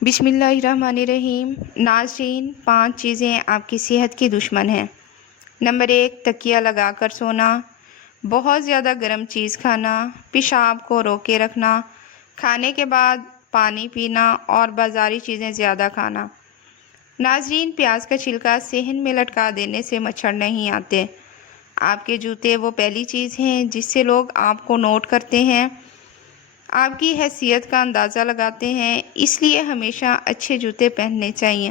بسم اللہ الرحمن الرحیم۔ ناظرین، 5 چیزیں آپ کی صحت کی دشمن ہیں۔ نمبر 1، تکیہ لگا کر سونا، بہت زیادہ گرم چیز کھانا، پیشاب کو روکے رکھنا، کھانے کے بعد پانی پینا اور بازاری چیزیں زیادہ کھانا۔ ناظرین، پیاز کا چھلکا صحن میں لٹکا دینے سے مچھر نہیں آتے۔ آپ کے جوتے وہ پہلی چیز ہیں جس سے لوگ آپ کو نوٹ کرتے ہیں، آپ کی حیثیت کا اندازہ لگاتے ہیں، اس لیے ہمیشہ اچھے جوتے پہننے چاہیے۔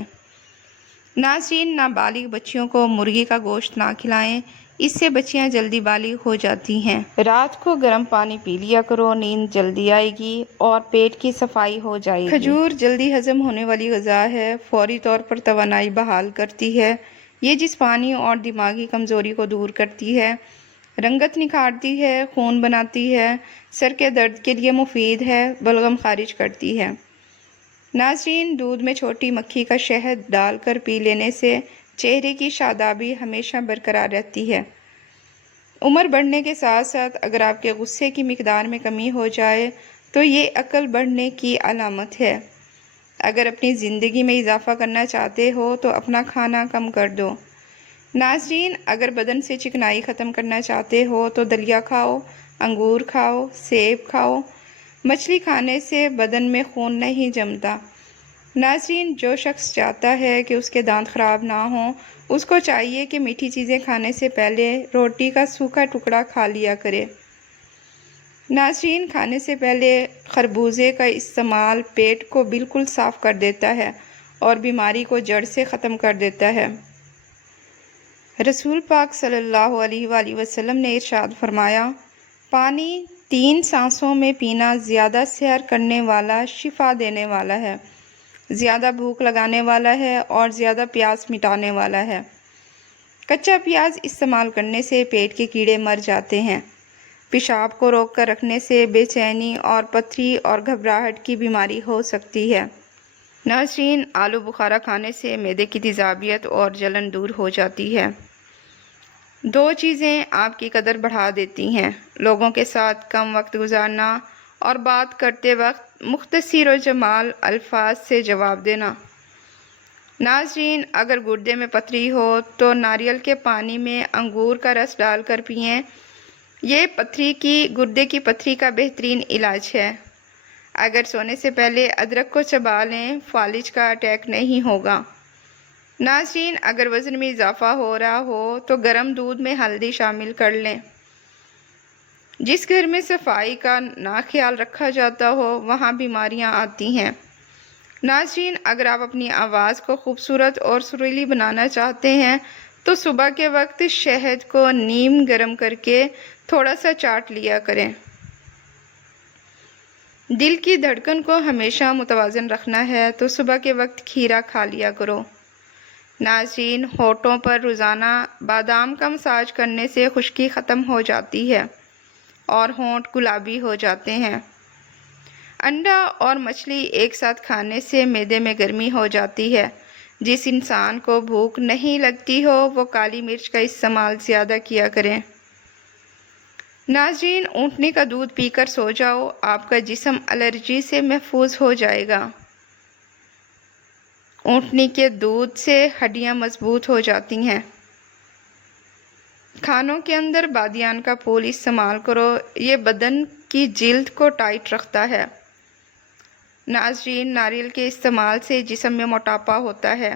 ناظرین، نابالغ بچیوں کو مرغی کا گوشت نہ کھلائیں، اس سے بچیاں جلدی بالغ ہو جاتی ہیں۔ رات کو گرم پانی پی لیا کرو، نیند جلدی آئے گی اور پیٹ کی صفائی ہو جائے گی۔ کھجور جلدی ہضم ہونے والی غذا ہے، فوری طور پر توانائی بحال کرتی ہے، یہ جسمانی اور دماغی کمزوری کو دور کرتی ہے، رنگت نکھارتی ہے، خون بناتی ہے، سر کے درد کے لیے مفید ہے، بلغم خارج کرتی ہے۔ ناظرین، دودھ میں چھوٹی مکھی کا شہد ڈال کر پی لینے سے چہرے کی شادابی ہمیشہ برقرار رہتی ہے۔ عمر بڑھنے کے ساتھ ساتھ اگر آپ کے غصے کی مقدار میں کمی ہو جائے تو یہ عقل بڑھنے کی علامت ہے۔ اگر اپنی زندگی میں اضافہ کرنا چاہتے ہو تو اپنا کھانا کم کر دو۔ ناظرین، اگر بدن سے چکنائی ختم کرنا چاہتے ہو تو دلیا کھاؤ، انگور کھاؤ، سیب کھاؤ۔ مچھلی کھانے سے بدن میں خون نہیں جمتا۔ ناظرین، جو شخص چاہتا ہے کہ اس کے دانت خراب نہ ہوں، اس کو چاہیے کہ میٹھی چیزیں کھانے سے پہلے روٹی کا سوکھا ٹکڑا کھا لیا کرے۔ ناظرین، کھانے سے پہلے خربوزے کا استعمال پیٹ کو بالکل صاف کر دیتا ہے اور بیماری کو جڑ سے ختم کر دیتا ہے۔ رسول پاک صلی اللہ علیہ وآلہ وسلم نے ارشاد فرمایا، پانی 3 سانسوں میں پینا زیادہ سحر کرنے والا، شفا دینے والا ہے، زیادہ بھوک لگانے والا ہے اور زیادہ پیاس مٹانے والا ہے۔ کچا پیاز استعمال کرنے سے پیٹ کے کیڑے مر جاتے ہیں۔ پیشاب کو روک کر رکھنے سے بے چینی اور پتھری اور گھبراہٹ کی بیماری ہو سکتی ہے۔ ناظرین، آلو بخارا کھانے سے معدے کی تیزابیت اور جلن دور ہو جاتی ہے۔ 2 چیزیں آپ کی قدر بڑھا دیتی ہیں، لوگوں کے ساتھ کم وقت گزارنا اور بات کرتے وقت مختصر و جمال الفاظ سے جواب دینا۔ ناظرین، اگر گردے میں پتھری ہو تو ناریل کے پانی میں انگور کا رس ڈال کر پئیں، یہ گردے کی پتھری کا بہترین علاج ہے۔ اگر سونے سے پہلے ادرک کو چبا لیں، فالج کا اٹیک نہیں ہوگا۔ ناظرین، اگر وزن میں اضافہ ہو رہا ہو تو گرم دودھ میں ہلدی شامل کر لیں۔ جس گھر میں صفائی کا نہ خیال رکھا جاتا ہو وہاں بیماریاں آتی ہیں۔ ناظرین، اگر آپ اپنی آواز کو خوبصورت اور سریلی بنانا چاہتے ہیں تو صبح کے وقت شہد کو نیم گرم کر کے تھوڑا سا چاٹ لیا کریں۔ دل کی دھڑکن کو ہمیشہ متوازن رکھنا ہے تو صبح کے وقت کھیرا کھا لیا کرو۔ ناظرین، ہونٹوں پر روزانہ بادام کا مساج کرنے سے خشکی ختم ہو جاتی ہے اور ہونٹ گلابی ہو جاتے ہیں۔ انڈا اور مچھلی ایک ساتھ کھانے سے معدے میں گرمی ہو جاتی ہے۔ جس انسان کو بھوک نہیں لگتی ہو وہ کالی مرچ کا استعمال زیادہ کیا کریں۔ ناظرین، اونٹنی کا دودھ پی کر سو جاؤ، آپ کا جسم الرجی سے محفوظ ہو جائے گا۔ اونٹنی کے دودھ سے ہڈیاں مضبوط ہو جاتی ہیں۔ کھانوں کے اندر بادیان کا پھول استعمال کرو، یہ بدن کی جلد کو ٹائٹ رکھتا ہے۔ ناظرین، ناریل کے استعمال سے جسم میں موٹاپا ہوتا ہے۔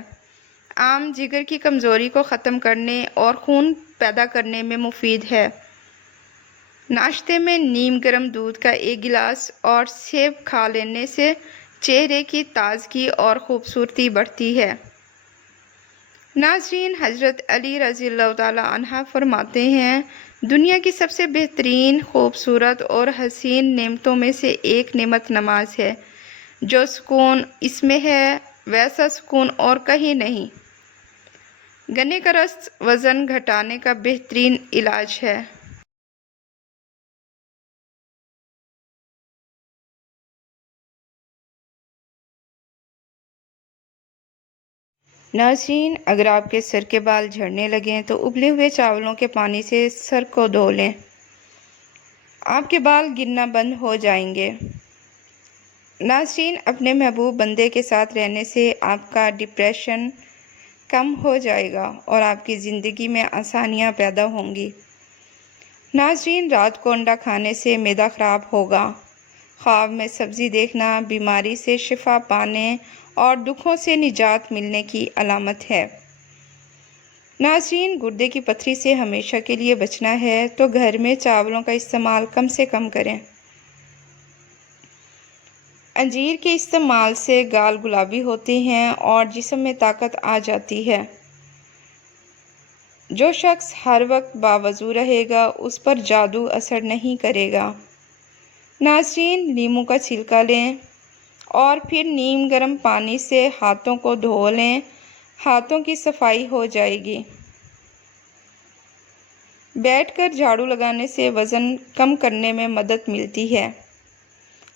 آم جگر کی کمزوری کو ختم کرنے اور خون پیدا کرنے میں مفید ہے۔ ناشتے میں نیم گرم دودھ کا 1 گلاس اور سیب کھا لینے سے چہرے کی تازگی اور خوبصورتی بڑھتی ہے۔ ناظرین، حضرت علی رضی اللہ تعالیٰ عنہ فرماتے ہیں، دنیا کی سب سے بہترین، خوبصورت اور حسین نعمتوں میں سے ایک نعمت نماز ہے۔ جو سکون اس میں ہے ویسا سکون اور کہیں نہیں۔ گنے کا رس وزن گھٹانے کا بہترین علاج ہے۔ ناظرین، اگر آپ کے سر کے بال جھڑنے لگیں تو ابلے ہوئے چاولوں کے پانی سے سر کو دھو لیں، آپ کے بال گرنا بند ہو جائیں گے۔ नाज़रीन, अपने महबूब बंदे के साथ रहने से आपका डिप्रेशन कम हो जाएगा और आपकी ज़िंदगी में आसानियाँ पैदा होंगी। नाज़रीन, रात को अंडा खाने से मैदा ख़राब होगा। ख्वाब में सब्ज़ी देखना बीमारी से शिफा पाने और दुखों से निजात मिलने की अलामत है। नाज़रीन, गुर्दे की पथरी से हमेशा के लिए बचना है तो घर में चावलों का इस्तेमाल कम से कम करें। अंजीर के इस्तेमाल से गाल गुलाबी होते हैं और जिस्म में ताकत आ जाती है। जो शख्स हर वक्त बावजू रहेगा उस पर जादू असर नहीं करेगा। नाज़रीन, नींबू का छिलका लें और फिर नीम गर्म पानी से हाथों को धो लें, हाथों की सफाई हो जाएगी। बैठकर झाड़ू लगाने से वज़न कम करने में मदद मिलती है।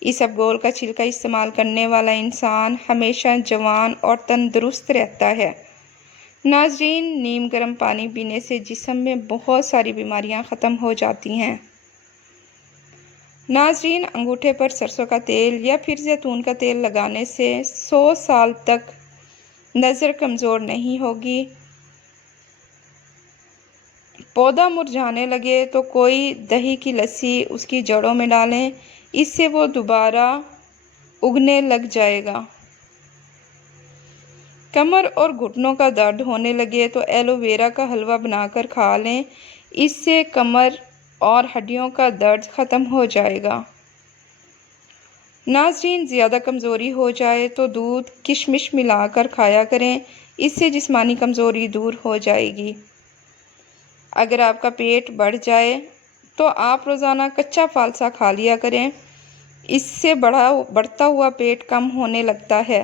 इसबगोल का छिलका इस्तेमाल करने वाला इंसान हमेशा जवान और तंदुरुस्त रहता है। नाज़रीन, नीम गर्म पानी पीने से जिस्म में बहुत सारी बीमारियां ख़त्म हो जाती हैं। नाज़रीन, अंगूठे पर सरसों का तेल या फिर जैतून का तेल लगाने से 100 साल तक नज़र कमज़ोर नहीं होगी। पौधा मुरझाने लगे तो कोई दही की लस्सी उसकी जड़ों में डालें, इससे वो दोबारा उगने लग जाएगा। कमर और घुटनों का दर्द होने लगे तो एलोवेरा का हलवा बनाकर खा लें, इससे कमर और हड्डियों का दर्द ख़त्म हो जाएगा। नाज़रीन, ज़्यादा कमज़ोरी हो जाए तो दूध किशमिश मिलाकर खाया करें, इससे जिस्मानी कमज़ोरी दूर हो जाएगी। अगर आपका पेट बढ़ जाए तो आप रोज़ाना कच्चा फालसा खा लिया करें, इससे बढ़ता हुआ पेट कम होने लगता है।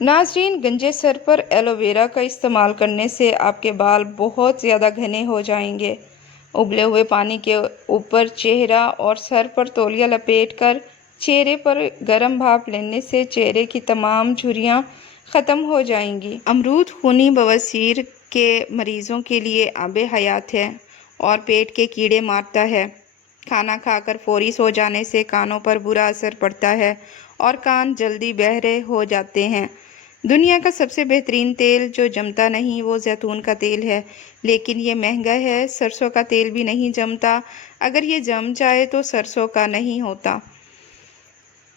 नाज़रीन, गंजे सर पर एलोवेरा का इस्तेमाल करने से आपके बाल बहुत ज़्यादा घने हो जाएंगे। उबले हुए पानी के ऊपर चेहरा और सर पर तौलिया लपेटकर चेहरे पर गर्म भाप लेने से चेहरे की तमाम झुर्रियाँ ख़त्म हो जाएंगी। अमरूद खूनी बवासीर के मरीज़ों के लिए आबे हयात है और पेट के कीड़े मारता है। खाना खाकर फौरी सो जाने से कानों पर बुरा असर पड़ता है और कान जल्दी बहरे हो जाते हैं। दुनिया का सबसे बेहतरीन तेल जो जमता नहीं वो जैतून का तेल है, लेकिन ये महंगा है। सरसों का तेल भी नहीं जमता, अगर ये जम जाए तो सरसों का नहीं होता।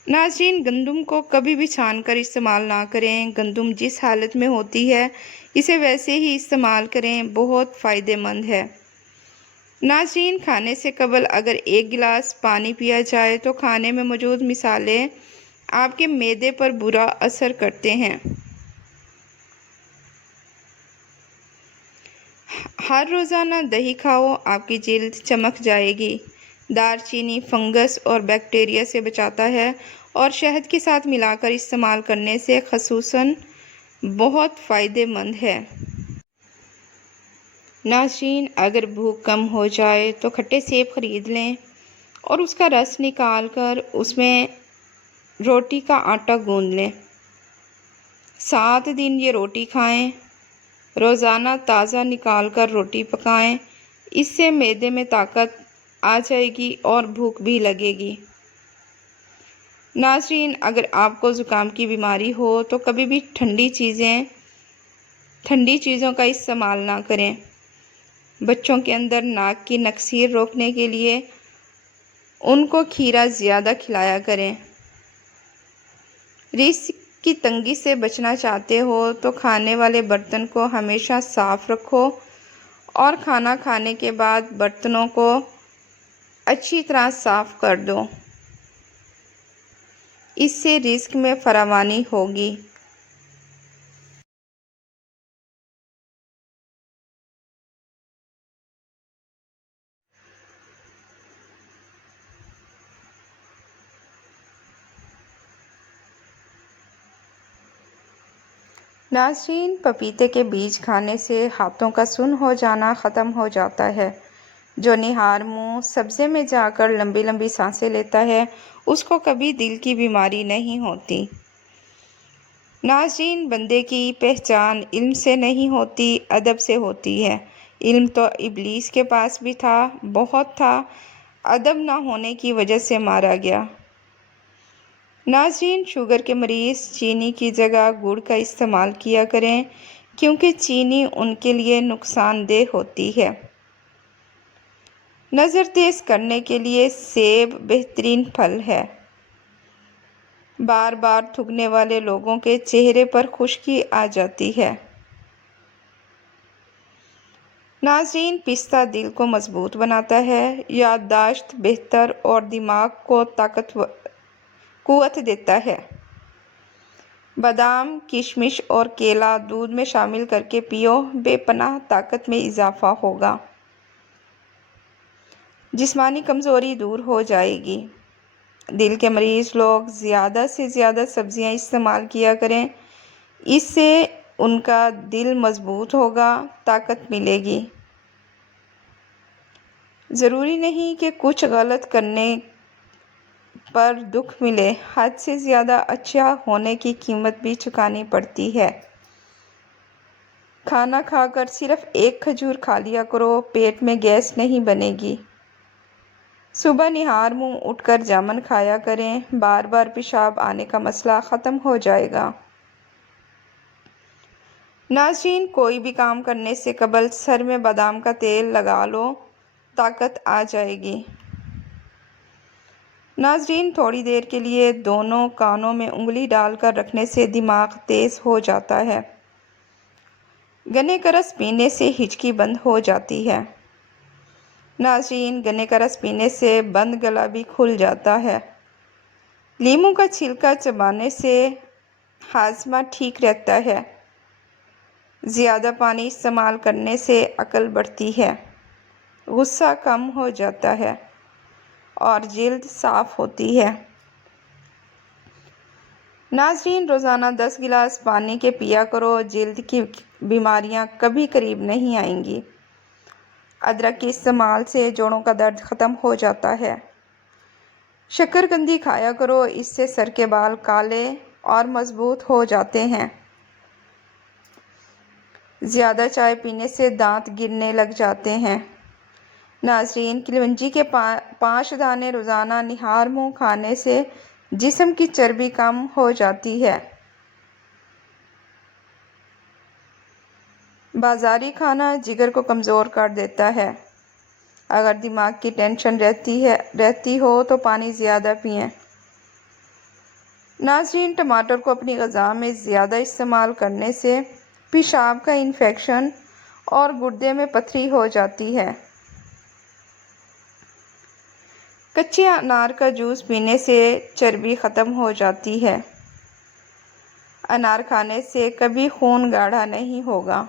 नाज़रीन, गंदम को कभी भी छान कर इस्तेमाल ना करें। गंदम जिस हालत में होती है इसे वैसे ही इस्तेमाल करें, बहुत फ़ायदेमंद है। नाज़रीन, खाने से कबल अगर 1 गिलास पानी पिया जाए तो खाने में मौजूद मिसालें आपके मैदे पर बुरा असर करते हैं। हर रोज़ाना दही खाओ, आपकी जिल्द चमक जाएगी। दालचीनी फंगस और बैक्टीरिया से बचाता है और शहद के साथ मिलाकर इस्तेमाल करने से ख़ुसूसन बहुत फ़ायदेमंद है। नाज़रीन, अगर भूख कम हो जाए तो खट्टे सेब ख़रीद लें और उसका रस निकाल कर उसमें रोटी का आटा गूंद लें। 7 दिन ये रोटी खाएं। रोज़ाना ताज़ा निकाल कर रोटी पकाएं, इससे मैदे में ताकत आ जाएगी और भूख भी लगेगी। नाज़रीन, अगर आपको ज़ुकाम की बीमारी हो तो कभी भी ठंडी चीज़ों का इस्तेमाल ना करें। बच्चों के अंदर नाक की नक्सीर रोकने के लिए उनको खीरा ज़्यादा खिलाया करें। रिज़्क़ की तंगी से बचना चाहते हो तो खाने वाले बर्तन को हमेशा साफ़ रखो और खाना खाने के बाद बर्तनों को अच्छी तरह साफ़ कर दो, इससे रिज़्क़ में फरावानी होगी। नाज़रीन, पपीते के बीज खाने से हाथों का सुन्न हो जाना ख़त्म हो जाता है। जो निहार मुँह सब्ज़े में जाकर लंबी लंबी सांसें लेता है उसको कभी दिल की बीमारी नहीं होती। नाज़रीन, बंदे की पहचान इल्म से नहीं होती, अदब से होती है। इल्म तो इब्लीस के पास भी था, बहुत था, अदब ना होने की वजह से मारा गया। नाज़रीन, शुगर के मरीज़ चीनी की जगह गुड़ का इस्तेमाल किया करें क्योंकि चीनी उनके लिए नुकसानदेह होती है। नज़र तेज़ करने के लिए सेब बेहतरीन फल है। बार बार थूकने वाले लोगों के चेहरे पर खुश्की आ जाती है। नाज़रीन, पिस्ता दिल को मजबूत बनाता है, याददाश्त बेहतर और दिमाग को कुव्वत देता है। बादाम, किशमिश और केला दूध में शामिल करके पियो, बेपनाह ताकत में इजाफा होगा। जिस्मानी कमज़ोरी दूर हो जाएगी। दिल के मरीज़ लोग ज़्यादा से ज़्यादा सब्ज़ियाँ इस्तेमाल किया करें, इससे उनका दिल मजबूत होगा, ताकत मिलेगी। ज़रूरी नहीं कि कुछ गलत करने पर दुख मिले, हद से ज़्यादा अच्छा होने की कीमत भी चुकानी पड़ती है। खाना खाकर सिर्फ एक खजूर खा लिया करो, पेट में गैस नहीं बनेगी। सुबह निहार मुंह उठकर जामुन खाया करें, बार बार पेशाब आने का मसला ख़त्म हो जाएगा। नाज़रीन, कोई भी काम करने से कबल सर में बादाम का तेल लगा लो, ताकत आ जाएगी। नाज़रीन, थोड़ी देर के लिए दोनों कानों में उंगली डालकर रखने से दिमाग तेज़ हो जाता है। गन्ने का रस पीने से हिचकी बंद हो जाती है। नाज़रीन, गन्ने का रस पीने से बंद गला भी खुल जाता है। लीमू का छिलका चबाने से हाजमा ठीक रहता है। ज़्यादा पानी इस्तेमाल करने से अकल बढ़ती है, गुस्सा कम हो जाता है और जिल्द साफ़ होती है। नाज़रीन, रोज़ाना 10 गिलास पानी के पिया करो, जिल्द की बीमारियां कभी करीब नहीं आएंगी। अदरक के इस्तेमाल से जोड़ों का दर्द ख़त्म हो जाता है। शकरकंदी खाया करो, इससे सर के बाल काले और मजबूत हो जाते हैं। ज़्यादा चाय पीने से दांत गिरने लग जाते हैं। नाज़रीन, कलौंजी के 5 दाने रोज़ाना निहार मुंह खाने से जिस्म की चर्बी कम हो जाती है। बाज़ारी खाना जिगर को कमज़ोर कर देता है। अगर दिमाग की टेंशन रहती हो तो पानी ज़्यादा पिएं। नाज़रीन, टमाटर को अपनी ग़िज़ा में ज़्यादा इस्तेमाल करने से पेशाब का इन्फेक्शन और गुर्दे में पथरी हो जाती है। कच्चे अनार का जूस पीने से चर्बी ख़त्म हो जाती है। अनार खाने से कभी खून गाढ़ा नहीं होगा।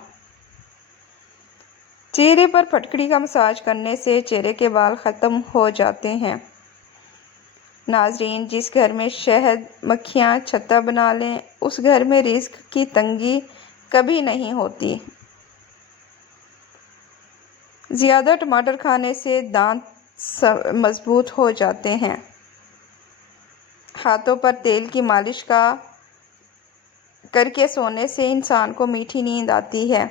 चेहरे पर फटकड़ी का मसाज करने से चेहरे के बाल ख़त्म हो जाते हैं। नाज़रीन, जिस घर में शहद मक्खियाँ छत्ता बना लें, उस घर में रिज़्क की तंगी कभी नहीं होती। ज़्यादा टमाटर खाने से दांत मजबूत हो जाते हैं। हाथों पर तेल की मालिश करके सोने से इंसान को मीठी नींद आती है।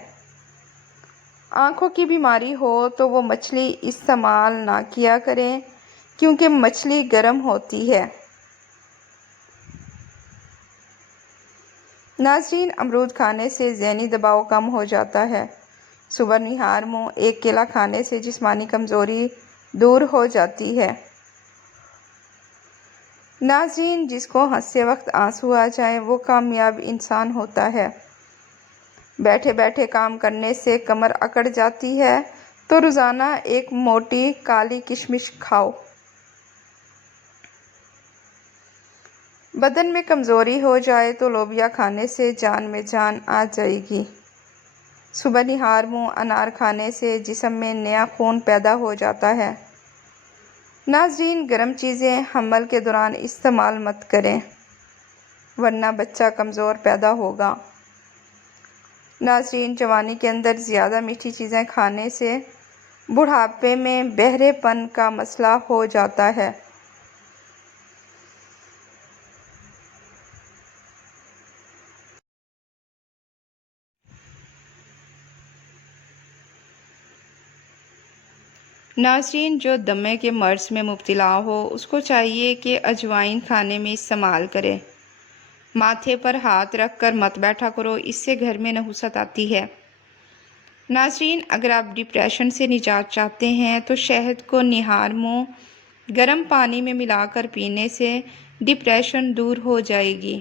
आँखों की बीमारी हो तो वो मछली इस्तेमाल ना किया करें, क्योंकि मछली गर्म होती है। नाज़रीन, अमरूद खाने से ज़हनी दबाव कम हो जाता है। सुबह निहार मुंह एक केला खाने से जिस्मानी कमज़ोरी दूर हो जाती है। नाज़रीन, जिसको हंसते वक्त आंसू आ जाए वो कामयाब इंसान होता है। बैठे बैठे काम करने से कमर अकड़ जाती है तो रोज़ाना एक मोटी काली किशमिश खाओ। बदन में कमज़ोरी हो जाए तो लोबिया खाने से जान में जान आ जाएगी। सुबह निहार मुंह अनार खाने से जिस्म में नया खून पैदा हो जाता है। नाज़रीन, गर्म चीज़ें हमल के दौरान इस्तेमाल मत करें, वरना बच्चा कमज़ोर पैदा होगा। नाज़रीन, जवानी के अंदर ज़्यादा मीठी चीज़ें खाने से बुढ़ापे में बहरेपन का मसला हो जाता है। ناظرین، جو دمے کے مرض میں مبتلا ہو اس کو چاہیے کہ اجوائن کھانے میں استعمال کرے۔ ماتھے پر ہاتھ رکھ کر مت بیٹھا کرو، اس سے گھر میں نحوست آتی ہے۔ ناظرین، اگر آپ ڈپریشن سے نجات چاہتے ہیں تو شہد کو نہار منہ گرم پانی میں ملا کر پینے سے ڈپریشن دور ہو جائے گی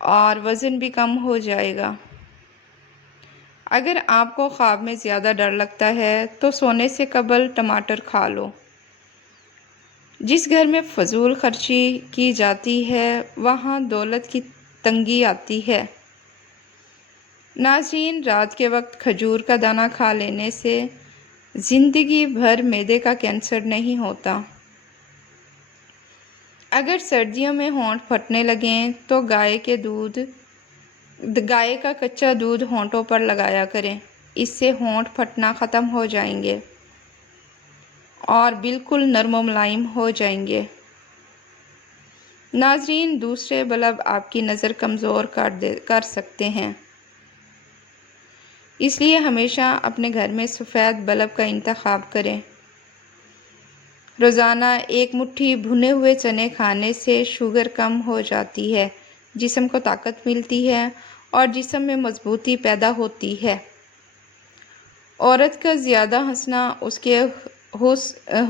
اور وزن بھی کم ہو جائے گا۔ اگر آپ کو خواب میں زیادہ ڈر لگتا ہے تو سونے سے قبل ٹماٹر کھا لو۔ جس گھر میں فضول خرچی کی جاتی ہے وہاں دولت کی تنگی آتی ہے۔ ناظرین، رات کے وقت کھجور کا دانہ کھا لینے سے زندگی بھر معدے کا کینسر نہیں ہوتا۔ اگر سردیوں میں ہونٹ پھٹنے لگیں تو گائے کا کچا دودھ ہونٹوں پر لگایا کریں، اس سے ہونٹ پھٹنا ختم ہو جائیں گے اور بالکل نرم و ملائم ہو جائیں گے۔ ناظرین، دوسرے بلب آپ کی نظر کمزور کر سکتے ہیں، اس لیے ہمیشہ اپنے گھر میں سفید بلب کا انتخاب کریں۔ روزانہ ایک مٹھی بھنے ہوئے چنے کھانے سے شوگر کم ہو جاتی ہے، جسم کو طاقت ملتی ہے اور جسم میں مضبوطی پیدا ہوتی ہے۔ عورت کا زیادہ ہنسنا اس کے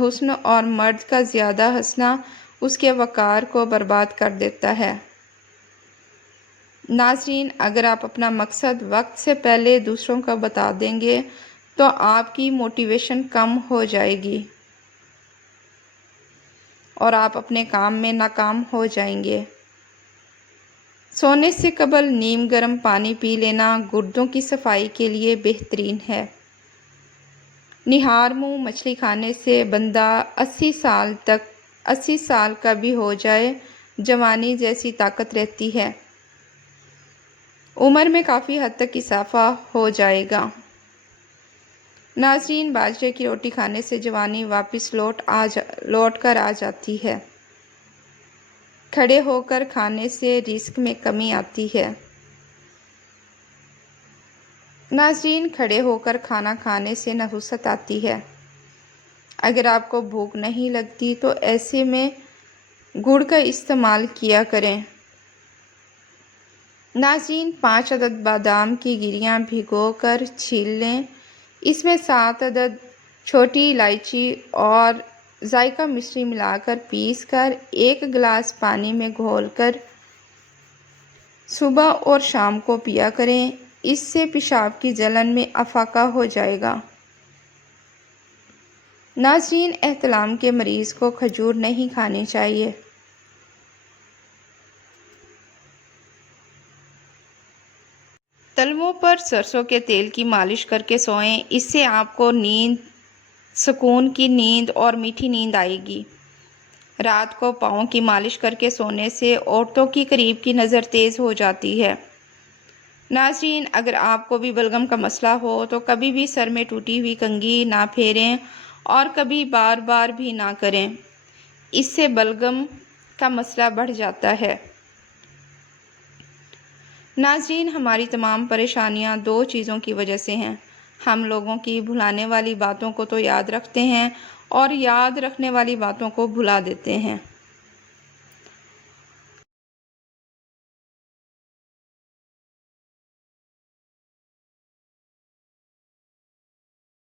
حسن اور مرد کا زیادہ ہنسنا اس کے وقار کو برباد کر دیتا ہے۔ ناظرین، اگر آپ اپنا مقصد وقت سے پہلے دوسروں کو بتا دیں گے تو آپ کی موٹیویشن کم ہو جائے گی اور آپ اپنے کام میں ناکام ہو جائیں گے۔ سونے سے قبل نیم گرم پانی پی لینا گردوں کی صفائی کے لیے بہترین ہے۔ نہار منہ مچھلی کھانے سے بندہ 80 سال کا بھی ہو جائے جوانی جیسی طاقت رہتی ہے۔ عمر میں کافی حد تک اضافہ ہو جائے گا۔ ناظرین، باجرے کی روٹی کھانے سے جوانی واپس لوٹ کر آ جاتی ہے۔ کھڑے ہو کر کھانے سے رزق میں کمی آتی ہے۔ ناظرین، کھڑے ہو کر کھانا کھانے سے نحوست آتی ہے۔ اگر آپ کو بھوک نہیں لگتی تو ایسے میں گڑ کا استعمال کیا کریں۔ ناظرین، 5 عدد بادام کی گریاں بھگو کر چھیل لیں، اس میں 7 عدد چھوٹی الائچی اور ذائقہ مشری ملا کر پیس کر 1 گلاس پانی میں گھول کر صبح اور شام کو پیا کریں، اس سے پیشاب کی جلن میں افاقہ ہو جائے گا۔ ناظرین، احتلام کے مریض کو کھجور نہیں کھانی چاہیے۔ تلووں پر سرسوں کے تیل کی مالش کر کے سوئیں، اس سے آپ کو سکون کی نیند اور میٹھی نیند آئے گی۔ رات کو پاؤں کی مالش کر کے سونے سے عورتوں کی قریب کی نظر تیز ہو جاتی ہے۔ ناظرین، اگر آپ کو بھی بلغم کا مسئلہ ہو تو کبھی بھی سر میں ٹوٹی ہوئی کنگھی نہ پھیریں اور کبھی بار بار بھی نہ کریں، اس سے بلغم کا مسئلہ بڑھ جاتا ہے۔ ناظرین، ہماری تمام پریشانیاں 2 چیزوں کی وجہ سے ہیں۔ ہم لوگوں کی بھلانے والی باتوں کو تو یاد رکھتے ہیں اور یاد رکھنے والی باتوں کو بھلا دیتے ہیں۔